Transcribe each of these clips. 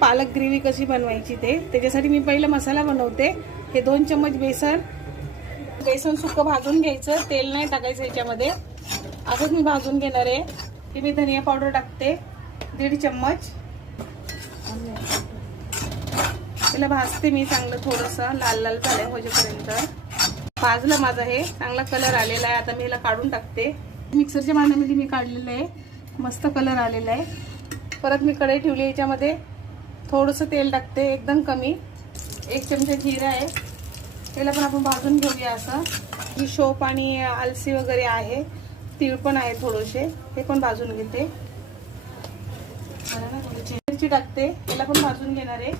पालक ग्रेव्ही कशी बनवायची त्याच्यासाठी मी पहिला मसाला बनवते। हे 2 चम्मच बेसन सुक्क भाजून घ्यायचं, तेल नाही टाकायचं याच्यामध्ये, असंच मी भाजून घेणार आहे। हे मी धनिया पावडर टाकते 1.5 चम्मच, त्याला भाजते मी चांगलं, थोडंसं लाल लाल झालं होईपर्यंत भाजलं माझं। हे चांगला कलर आलेला आहे, आता मी ह्याला काढून टाकते। मिक्सरच्या भांड्यामध्ये मी काढलेलं आहे, मस्त कलर आलेला आहे। परत मी कढई ठेवली, याच्यामध्ये थोडंसं तेल टाकते, एकदम कमी, 1 चमचा जिरा आहे, त्याला पण आपण भाजून घेऊया। असं ही शोप आणि आलसी वगैरे आहे, तीळ पण आहे थोडेसे, हे पण भाजून घेते। मिरची टाकते, त्याला पण भाजून घेणार आहे,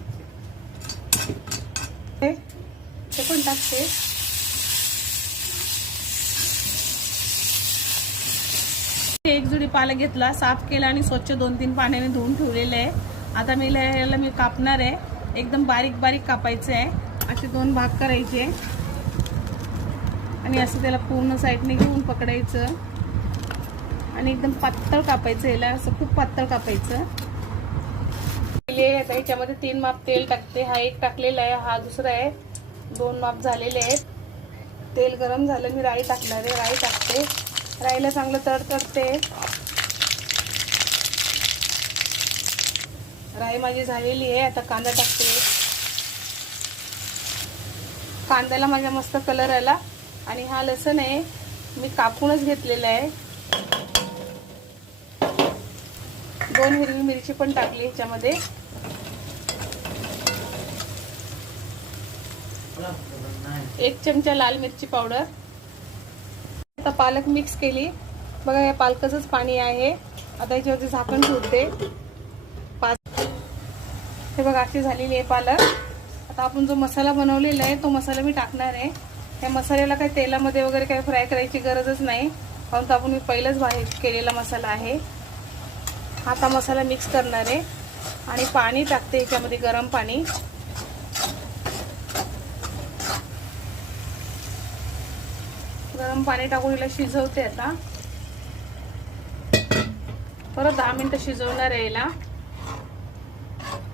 ते पण टाकते। एक जुडी पालक घेतला, साफ केला आणि स्वच्छ 2-3 पाण्याने धुवून ठेवलेलं आहे। आता मी याला कापणार आहे, एकदम बारीक बारीक कापायचं आहे, असे 2 भाग करायचे आणि असं त्याला पूर्ण साईडने घेऊन पकडायचं आणि एकदम पातळ कापायचं, याला असं खूप पातळ कापायचं। आता ह्याच्यामध्ये 3 माप तेल टाकते, हा 1 टाकलेला आहे, हा दुसरा आहे, 2 माप झालेले आहेत। तेल गरम झालं, मी राई टाकणार आहे, राई टाकते, राईला चांगलं तडतडते। राई माझी झालेली आहे, आता कांदा टाकते। कांद्याला माझा मस्त कलर आला आणि हा लसूण आहे, मी कापूनच घेतलेला आहे। 2 हिरवी मिरची पण टाकली ह्याच्यामध्ये, एक चमचा लाल मिरची पावडर। आता पालक मिक्स केली बघा, या पालकाचंच पाणी आहे। आता याच्यावरती झाकण ठेवते, हे बघा अशी झालेली आहे पालक। आता आपण जो मसाला बनवलेला आहे तो मसाला मी टाकणार आहे। या मसाल्याला काही तेलामध्ये वगैरे काही फ्राय करायची गरजच नाही, कारण आपण मी पहिलेच बाहेर केलेला मसाला आहे। आता मसाला मिक्स करणार आहे आणि पाणी टाकते याच्यामध्ये, गरम पाणी। गरम पाणी टाकून याला शिजवते। आता परत 10 मिनिटं शिजवणार आहे याला।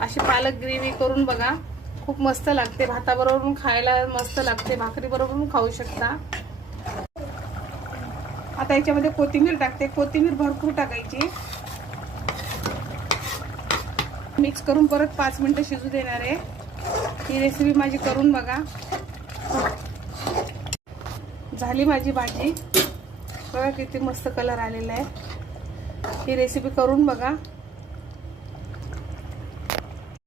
अशी पालक ग्रेव्ही करून बघा, खूप मस्त लागते, भाताबरोबर खायला मस्त लागते, भाकरी बरोबर पण खाऊ शकता। आता याच्यामध्ये कोथिंबीर टाकते, कोथिंबीर भरपूर टाकायची। मिक्स करून परत 5 मिनिटं शिजू देणार आहे। ही रेसिपी माझी करून बघा, झाली माझी भाजी बघा, किती मस्त कलर आलेला आहे। ही रेसिपी करून बघा।